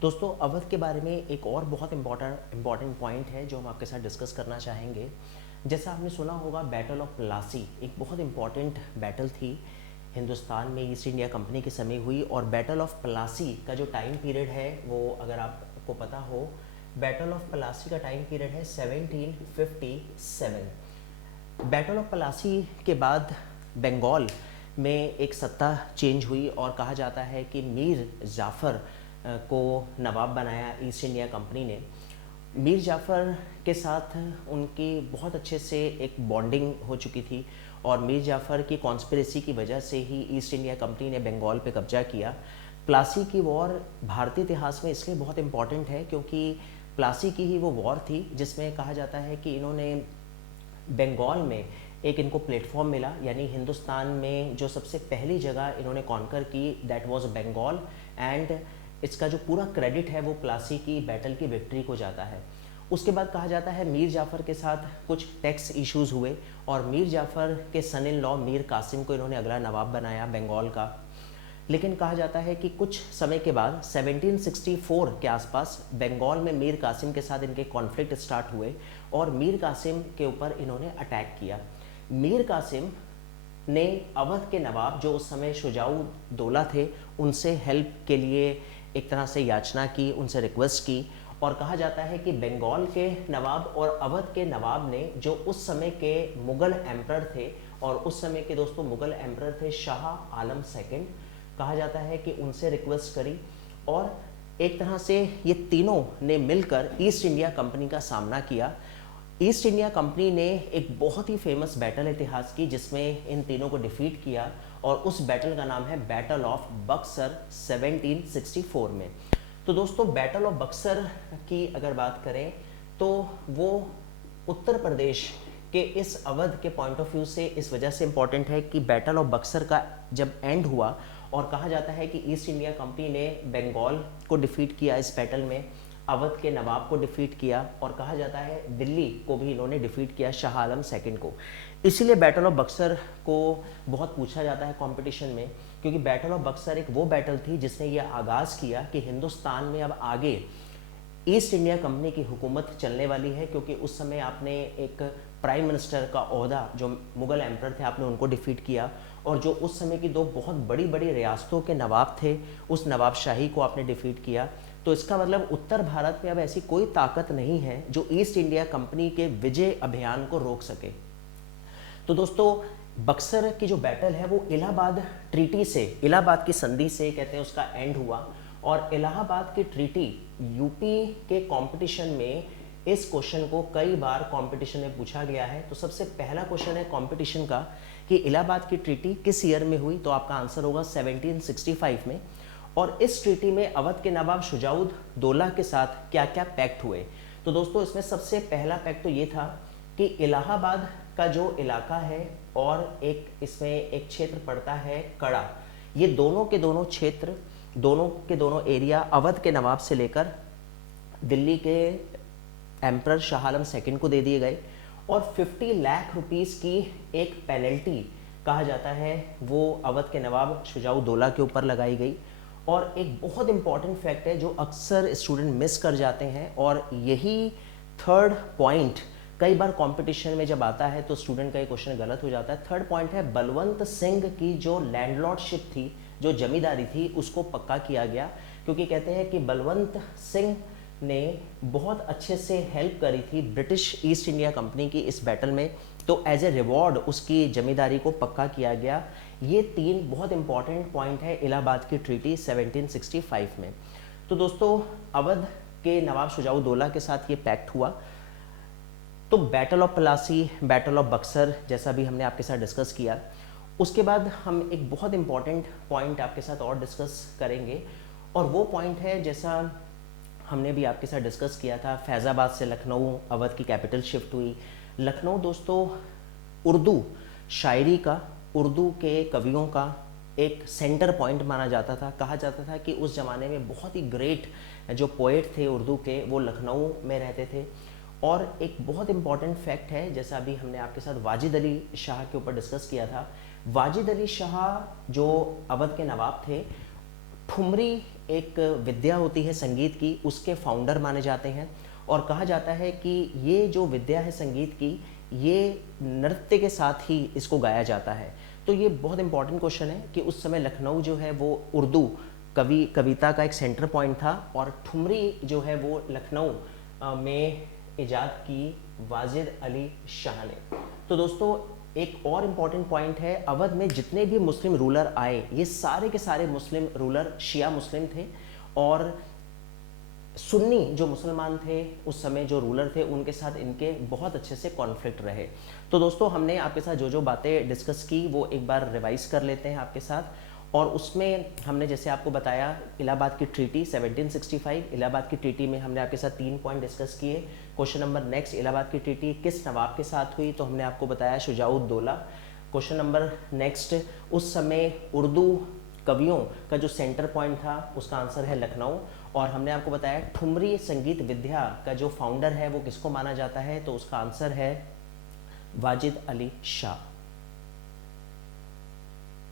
दोस्तों अवध के बारे में एक और बहुत इम्पॉर्टेंट पॉइंट है जो हम आपके साथ डिस्कस करना चाहेंगे। जैसा आपने सुना होगा, बैटल ऑफ प्लासी एक बहुत इम्पॉर्टेंट बैटल थी, हिंदुस्तान में ईस्ट इंडिया कंपनी के समय हुई। और बैटल ऑफ प्लासी का जो टाइम पीरियड है वो अगर आपको पता हो, बैटल ऑफ प्लासी का टाइम पीरियड है 1757। बैटल ऑफ प्लासी के बाद बंगाल में एक सत्ता चेंज हुई और कहा जाता है कि मीर जाफ़र को नवाब बनाया ईस्ट इंडिया कंपनी ने। मीर जाफ़र के साथ उनकी बहुत अच्छे से एक बॉन्डिंग हो चुकी थी और मीर जाफ़र की कॉन्स्पिरेसी की वजह से ही ईस्ट इंडिया कंपनी ने बंगाल पे कब्जा किया। प्लासी की वॉर भारतीय इतिहास में इसलिए बहुत इम्पॉर्टेंट है क्योंकि प्लासी की ही वो वॉर थी जिसमें कहा जाता है कि इन्होंने बंगाल में एक इनको प्लेटफॉर्म मिला, यानी हिंदुस्तान में जो सबसे पहली जगह इन्होंने कॉन्कर की दैट वाज बंगाल। एंड इसका जो पूरा क्रेडिट है वो प्लासी की बैटल की विक्ट्री को जाता है। उसके बाद कहा जाता है मीर जाफ़र के साथ कुछ टैक्स इश्यूज हुए और मीर जाफ़र के सन इन लॉ मीर कासिम को इन्होंने अगला नवाब बनाया बंगाल का। लेकिन कहा जाता है कि कुछ समय के बाद 1764 के आसपास बंगाल में मीर कासिम के साथ इनके कॉन्फ्लिक्ट स्टार्ट हुए और मीर कासिम के ऊपर इन्होंने अटैक किया। मीर कासिम ने अवध के नवाब जो उस समय शुजाऊ दौला थे उनसे हेल्प के लिए एक तरह से याचना की, उनसे रिक्वेस्ट की। और कहा जाता है कि बंगाल के नवाब और अवध के नवाब ने जो उस समय के मुग़ल एम्परर थे, और उस समय के दोस्तों मुग़ल एम्परर थे शाह आलम सेकंड, कहा जाता है कि उनसे रिक्वेस्ट करी और एक तरह से ये तीनों ने मिलकर ईस्ट इंडिया कंपनी का सामना किया। ईस्ट इंडिया कंपनी ने एक बहुत ही फेमस बैटल इतिहास की जिसमें इन तीनों को डिफीट किया और उस बैटल का नाम है बैटल ऑफ बक्सर 1764 में। तो दोस्तों बैटल ऑफ बक्सर की अगर बात करें तो वो उत्तर प्रदेश के इस अवध के पॉइंट ऑफ व्यू से इस वजह से इम्पॉर्टेंट है कि बैटल ऑफ बक्सर का जब एंड हुआ और कहा जाता है कि ईस्ट इंडिया कंपनी ने बंगाल को डिफीट किया इस बैटल में, अवध के नवाब को डिफीट किया और कहा जाता है दिल्ली को भी इन्होंने डिफीट किया शाह आलम सेकंड को। इसीलिए बैटल ऑफ बक्सर को बहुत पूछा जाता है कंपटीशन में, क्योंकि बैटल ऑफ बक्सर एक वो बैटल थी जिसने ये आगाज़ किया कि हिंदुस्तान में अब आगे ईस्ट इंडिया कंपनी की हुकूमत चलने वाली है। क्योंकि उस समय आपने एक प्राइम मिनिस्टर का ओहदा जो मुग़ल एम्परर थे आपने उनको डिफीट किया और जो उस समय की दो बहुत बड़ी बड़ी रियासतों के नवाब थे उस नवाबशाही को आपने डिफीट किया। तो इसका मतलब उत्तर भारत में अब ऐसी कोई ताकत नहीं है जो ईस्ट इंडिया कंपनी के विजय अभियान को रोक सके। तो दोस्तों बक्सर की जो बैटल है वो इलाहाबाद ट्रीटी से, इलाहाबाद की संधि से कहते हैं उसका एंड हुआ। और इलाहाबाद की ट्रीटी यूपी के कंपटीशन में इस क्वेश्चन को कई बार कंपटीशन में पूछा गया है। तो सबसे पहला क्वेश्चन है कंपटीशन का कि इलाहाबाद की ट्रीटी किस ईयर में हुई, तो आपका आंसर होगा 1765 में। और इस ट्रीटी में अवध के नवाब शुजाउद दौला के साथ क्या क्या पैक्ट हुए। तो दोस्तों इसमें सबसे पहला पैक्ट तो ये था कि इलाहाबाद का जो इलाका है और एक इसमें एक क्षेत्र पड़ता है कड़ा, ये दोनों के दोनों क्षेत्र, दोनों के दोनों एरिया अवध के नवाब से लेकर दिल्ली के एम्परर शाह आलम सेकंड को दे दिए गए और 50 लाख रुपीस की एक पेनल्टी कहा जाता है वो अवध के नवाब शुजाउ दौला के ऊपर लगाई गई। और एक बहुत इंपॉर्टेंट फैक्ट है जो अक्सर स्टूडेंट मिस कर जाते हैं और यही थर्ड पॉइंट कई बार कंपटीशन में जब आता है तो स्टूडेंट का ये क्वेश्चन गलत हो जाता है। थर्ड पॉइंट है बलवंत सिंह की जो लैंडलॉर्डशिप थी, जो जमींदारी थी, उसको पक्का किया गया। क्योंकि कहते हैं कि बलवंत सिंह ने बहुत अच्छे से हेल्प करी थी ब्रिटिश ईस्ट इंडिया कंपनी की इस बैटल में, तो एज ए रिवॉर्ड उसकी जमींदारी को पक्का किया गया। ये तीन बहुत इंपॉर्टेंट पॉइंट है इलाहाबाद की ट्रीटी 1765 में। तो दोस्तों अवध के नवाब शुजाउ दौला के साथ ये पैक्ट हुआ। तो battle of Plassey, battle of Buxar जैसा भी हमने आपके साथ डिस्कस किया, उसके बाद हम एक बहुत इंपॉर्टेंट पॉइंट आपके साथ और डिस्कस करेंगे और वो पॉइंट है जैसा हमने भी आपके साथ डिस्कस किया था, फैज़ाबाद से लखनऊ अवध की कैपिटल शिफ्ट हुई। लखनऊ दोस्तों उर्दू शायरी का, उर्दू के कवियों का एक सेंटर पॉइंट माना जाता था। कहा जाता था कि उस ज़माने में बहुत ही ग्रेट जो पोएट थे उर्दू के वो लखनऊ में रहते थे। और एक बहुत इंपॉर्टेंट फैक्ट है, जैसा अभी हमने आपके साथ वाजिद अली शाह के ऊपर डिस्कस किया था, वाजिद अली शाह जो अवध के नवाब थे, ठुमरी एक विद्या होती है संगीत की, उसके फाउंडर माने जाते हैं। और कहा जाता है कि ये जो विद्या है संगीत की, ये नृत्य के साथ ही इसको गाया जाता है। तो ये बहुत इंपॉर्टेंट क्वेश्चन है कि उस समय लखनऊ जो है वो उर्दू कविता का एक सेंटर पॉइंट था, और ठुमरी जो है वो लखनऊ में ईजाद की वाजिद अली शाह ने। तो दोस्तों एक और इम्पॉर्टेंट पॉइंट है, अवध में जितने भी मुस्लिम रूलर आए, ये सारे के सारे मुस्लिम रूलर शिया मुस्लिम थे, और सुन्नी जो मुसलमान थे उस समय जो रूलर थे उनके साथ इनके बहुत अच्छे से कॉन्फ्लिक्ट रहे। तो दोस्तों हमने आपके साथ जो जो बातें डिस्कस की वो एक बार रिवाइज कर लेते हैं आपके साथ। और उसमें हमने जैसे आपको बताया इलाहाबाद की ट्रीटी 1765, इलाहाबाद की ट्रीटी में हमने आपके साथ 3 पॉइंट डिस्कस किए। क्वेश्चन नंबर नेक्स्ट, इलाहाबाद की ट्रीटी किस नवाब के साथ हुई, तो हमने आपको बताया शुजाउद्दौला। क्वेश्चन नंबर नेक्स्ट, उस समय उर्दू कवियों का जो सेंटर पॉइंट था उसका आंसर है लखनऊ। और हमने आपको बताया ठुमरी संगीत विद्या का जो फाउंडर है वो किसको माना जाता है, तो उसका आंसर है वाजिद अली शाह।